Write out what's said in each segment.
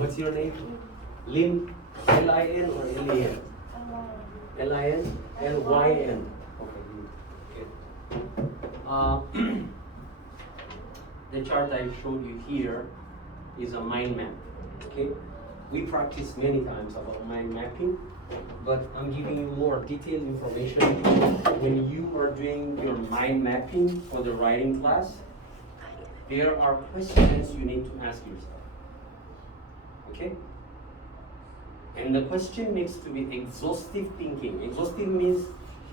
What's your name? Lin. L-I-N or L-A-N? L-I-N? L-Y-N. Okay. The chart I showed you here is a mind map. Okay. We practice many times about mind mapping, but I'm giving you more detailed information when you are doing your mind mapping for the writing class. There are questions you need to ask yourself. Okay? And the question needs to be exhaustive thinking. Exhaustive means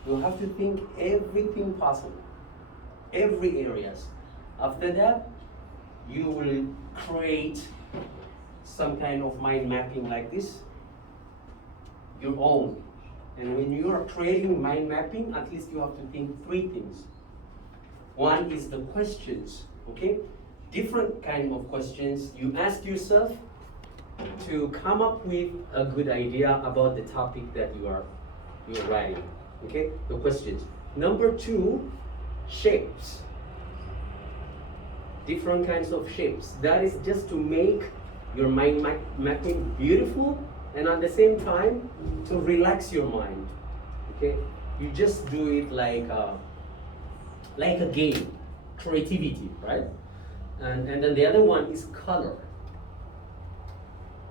you have to think everything possible, every areas. After that, you will create some kind of mind mapping like this, your own. And when you are creating mind mapping, at least you have to think three things. One is the questions, okay? Different kind of questions you ask yourself to come up with a good idea about the topic that you're writing, okay? The questions. Number two, shapes. Different kinds of shapes. That is just to make your mind mapping beautiful and at the same time to relax your mind, okay? You just do it like a game, creativity, right? And then the other one is color.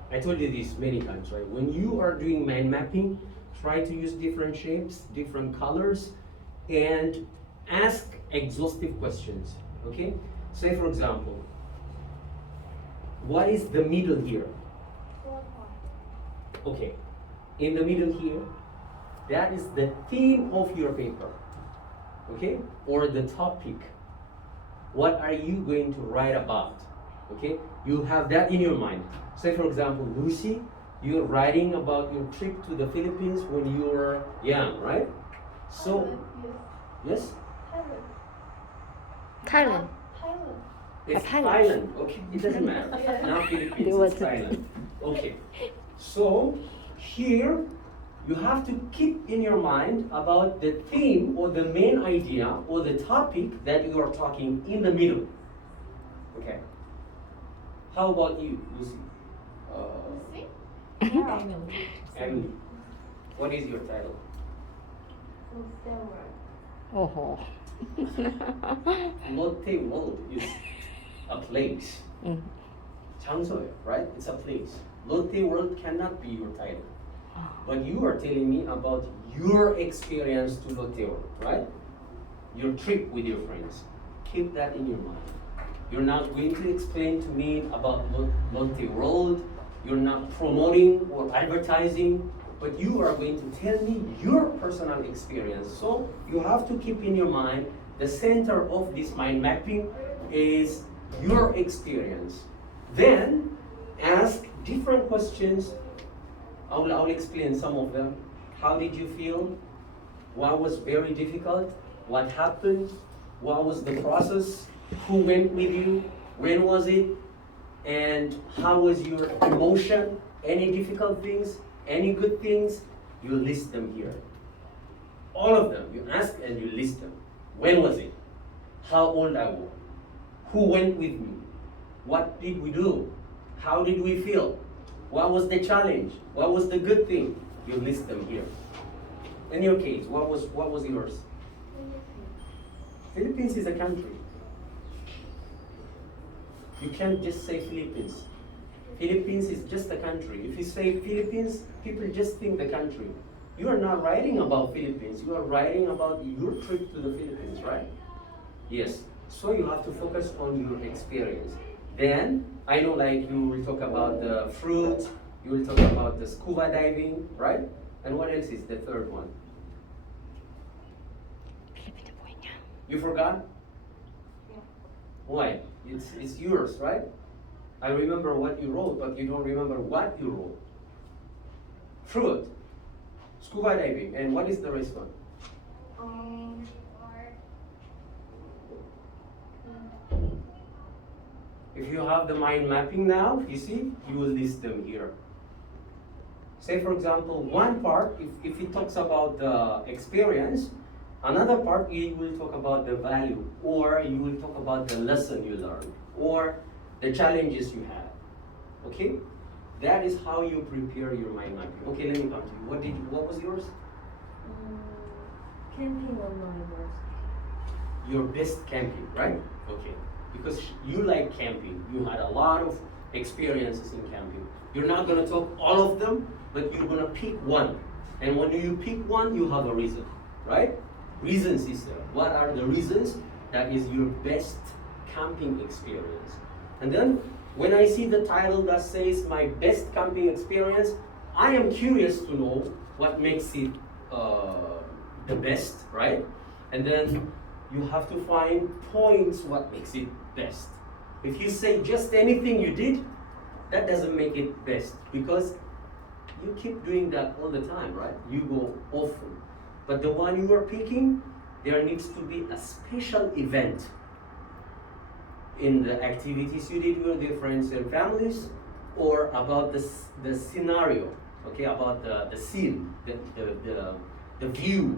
I told you this many times, right? When you are doing mind mapping, try to use different shapes, different colors, and ask exhaustive questions, okay? Say for example, what is the middle here? Okay, in the middle here, that is the theme of your paper, okay? Or the topic. What are you going to write about? Okay, you have that in your mind. Say for example, Lucy, you're writing about your trip to the Philippines when you were young, right? So, yes? Thailand. It's Thailand. Thailand. Okay, it doesn't matter. Now Philippines, it's Thailand. Okay, so here you have to keep in your mind about the theme or the main idea or the topic that you are talking in the middle. Okay. How about you, Lucy? Emily, what is your title? Oh. Lotte World is a place. 장소예요, right? It's a place. Lotte World cannot be your title. But you are telling me about your experience to Lotte World, right? Your trip with your friends. Keep that in your mind. You're not going to explain to me about Lotte World. You're not promoting or advertising, but you are going to tell me your personal experience. So you have to keep in your mind the center of this mind mapping is your experience. Then ask different questions. I'll explain some of them. How did you feel? What was very difficult? What happened? What was the process? Who went with you? When was it? And how was your emotion? Any difficult things? Any good things? You list them here. All of them. You ask and you list them. When was it? How old I was? Who went with me? What did we do? How did we feel? What was the challenge? What was the good thing? You list them here. In your case, what was yours? Philippines is a country. You can't just say Philippines. Philippines is just a country. If you say Philippines, people just think the country. You are not writing about Philippines. You are writing about your trip to the Philippines, right? Yes. So you have to focus on your experience. Then, I know like you will talk about the fruit, you will talk about the scuba diving, right? And what else is the third one? You forgot? Yeah. Why? It's yours, right? I remember what you wrote, but you don't remember what you wrote. Fruit, scuba diving, and what is the rest one? If you have the mind mapping now, you see, you will list them here. Say for example, one part, if it talks about the experience, another part you will talk about the value, or you will talk about the lesson you learned, or the challenges you had. Okay? That is how you prepare your mind mapping. Okay, let me come to you. What was yours? Camping on my birthday. Your best camping, right? Okay. Because you like camping. You had a lot of experiences in camping. You're not gonna talk all of them, but you're gonna pick one. And when you pick one, you have a reason, right? Reasons is there. What are the reasons that is your best camping experience? And then when I see the title that says my best camping experience, I am curious to know what makes it the best, right? And then you have to find points what makes it best. If you say just anything you did, that doesn't make it best because you keep doing that all the time, right? You go often. But the one you are picking, there needs to be a special event in the activities you did with your friends and families, or about the scenario, okay, about the scene, the view.